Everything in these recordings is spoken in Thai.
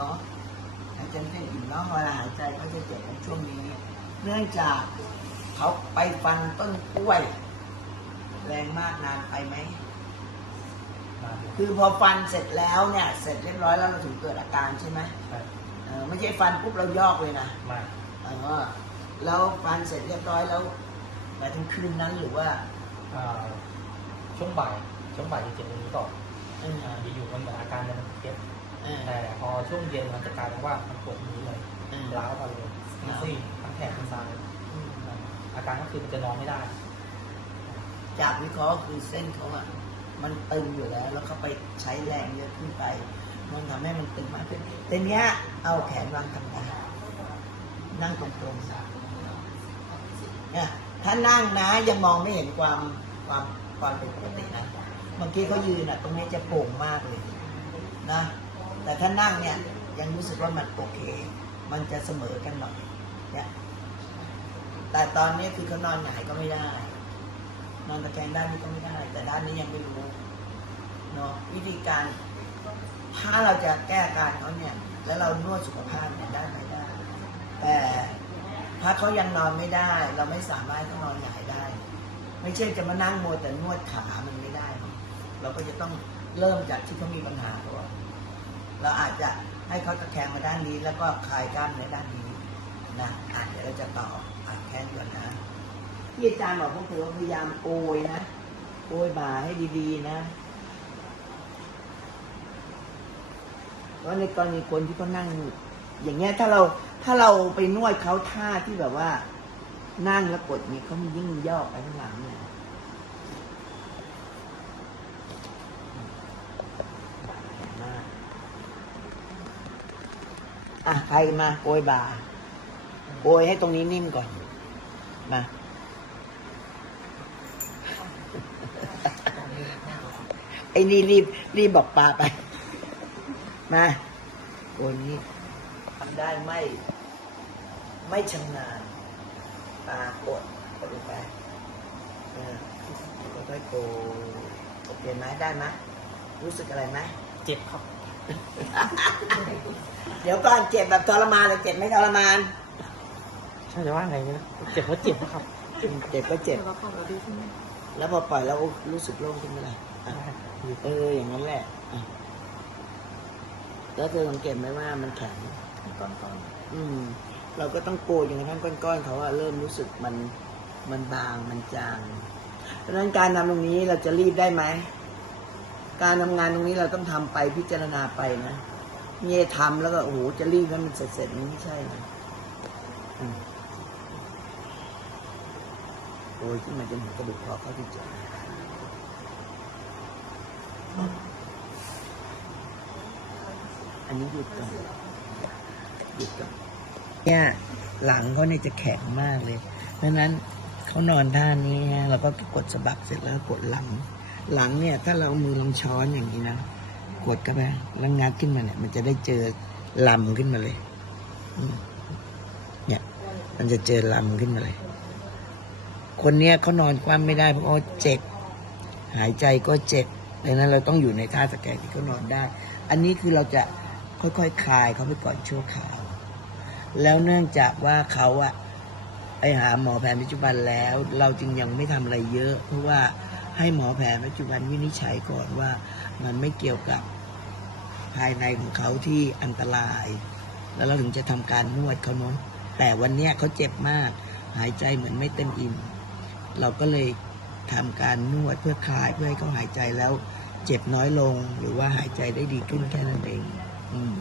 เนาะหายใจไม่อิ่มเนาะเวลาหายใจเขาจะเจ็บในช่วงนี้ เนื่องจากเขาไปฟันต้นกล้วย แรงมากนานไปไหม คือพอฟันเสร็จแล้วเนี่ย เสร็จเรียบร้อยแล้วเราถึงเกิดอาการใช่ไหมไม่ใช่ฟันปุ๊บเรายอกเลยนะเออแล้วฟันเสร็จเรียบร้อยแล้วหมายถึงคืนนั้นหรือว่าช่วงบ่ายช่วงบ่ายจะเจ็บตรงนี้ต่ออยู่ๆมันแบบออาการมันเจ็บ แต่พอช่วงเย็นมันจะกลายเป็นว่ามันปวดมือเลยเออล้าวไปเลยทั้งซี่ทั้งแขนทั้งซ้ายอ่าอาการก็คือมันจะนอนไม่ได้ จากวิเคราะห์คือเส้นเขาอะมันตึงอยู่แล้ว แล้วเขาไปใช้แรงเยอะขึ้นไป มันทำให้มันตึงมากขึ้นแต่เนี้ยเอาแขนวางธรรมดานั่งตรงๆเนี่ยถ้านั่งนะยังมองไม่เห็นความความความเป็นปกตินะบางทีเขายืนอะตรงนี้จะโป่งมากเลยนะ แต่ถ้านั่งเนี่ยยังรู้สึกว่ามันโอเค มันจะเสมอกันหน่อยเนี่ยแต่ตอนนี้คือเขานอนหงายก็ไม่ได้ นอนตะแคงด้านนี้ก็ไม่ได้ แต่ด้านนี้ยังไม่รู้เนาะวิธีการ ถ้าเราจะแก้อาการเขาเนี่ย แล้วเรานวดสุขภาพเนี่ยได้ไหมได้ แต่ถ้าเขายังนอนไม่ได้ เราไม่สามารถให้เขานอนหงายได้ ไม่ใช่จะมานั่งโมแต่นวดขามันไม่ได้ เราก็จะต้องเริ่มจากที่เขามีปัญหาก่อน เราอาจจะให้เขาตะแคงมาด้านนี้ แล้วก็คลายกล้ามเนื้อด้านนี้นะอะเดี๋ยวเราจะต่ออะแค่นี้ก่อนนะที่อาจารย์บอกพวกเธอพยายามโกยนะโกยบ่าให้ดีๆนะเพราะในกรณีคนที่เขานั่ง อย่างเงี้ยถ้าเราถ้าเราไปนวดเขาท่าที่แบบว่า นั่งแล้วกดเนี่ยเขามันยิ่งย่อไปข้างหลังเนี่ย อะใครมาโกยบ่าโกยให้ตรงนี้นิ่มก่อน มาไอ้นี่รีบรีบบอกปลาไป มาโอ้ยนี่ทำได้ไม่ ไม่ชำนาญปลากดกดลงไปเออค่อยๆโกยโอเคไหมได้ไหมรู้สึกอะไรไหมเจ็บครับ เดี๋ยวก่อนเจ็บแบบทรมานหรือเจ็บไม่ทรมานใช่จะว่าไงนะเจ็บเพราะเจ็บนะครับเจ็บก็เจ็บเราปรับเราดีขึ้นไหมแล้วพอปล่อยแล้วรู้สึกโล่งขึ้นไหมล่ะอะเอออย่างนั้นแหละอะแล้วเธอสังเกตไหมว่ามันแข็ง ก้อนอืม เราก็ต้องโกยอย่างนั้นก้อนๆเขาว่าเริ่มรู้สึกมันมันบางมันจาง เพราะฉะนั้นการทำตรงนี้เราจะรีบได้ไหม การทำงานตรงนี้เราต้องทำไปพิจารณาไปนะเงี้ยทำแล้วก็โอ้โหจะรีบให้มันเสร็จๆมันไม่ใช่นะโอ้ยขึ้นมาจนถึงกระดูกคอเขาที่เจ็บอันนี้หยุดก่อนหยุดก่อนเนี่ยหลังเขาเนี่ยจะแข็งมากเลยดังนั้นเขานอนท่านี้ฮะเราก็กดสะบักเสร็จแล้วกดหลัง หลังเนี่ย ถ้าเราเอามือลองช้อนอย่างนี้นะกดเข้าไปแล้วงัดขึ้นมาเนี่ย มันจะได้เจอลำขึ้นมาเลยเนี่ย มันจะเจอลำขึ้นมาเลย คนเนี้ยเขานอนคว่ำไม่ได้เพราะเขาเจ็บหายใจก็เจ็บดังนั้นเราต้องอยู่ในท่าตะแคงที่เขานอนได้ อันนี้คือเราจะค่อยๆคลายเขาไปก่อนชั่วคราว แล้วเนื่องจากว่าเขาอะไปหาหมอแผนปัจจุบันแล้ว เราจึงยังไม่ทำอะไรเยอะ เพราะว่า ให้หมอแผนปัจจุบันวินิจฉัยก่อนว่ามันไม่เกี่ยวกับภายในของเขาที่อันตราย แล้วเราถึงจะทำการนวดเขาเนาะแต่วันเนี้ยเขาเจ็บมาก หายใจเหมือนไม่เต็มอิ่มเราก็เลยทำการนวดเพื่อคลายเพื่อให้เขาหายใจแล้ว เจ็บน้อยลงหรือว่าหายใจได้ดีขึ้นแค่นั้นเอง อืม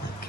โอเค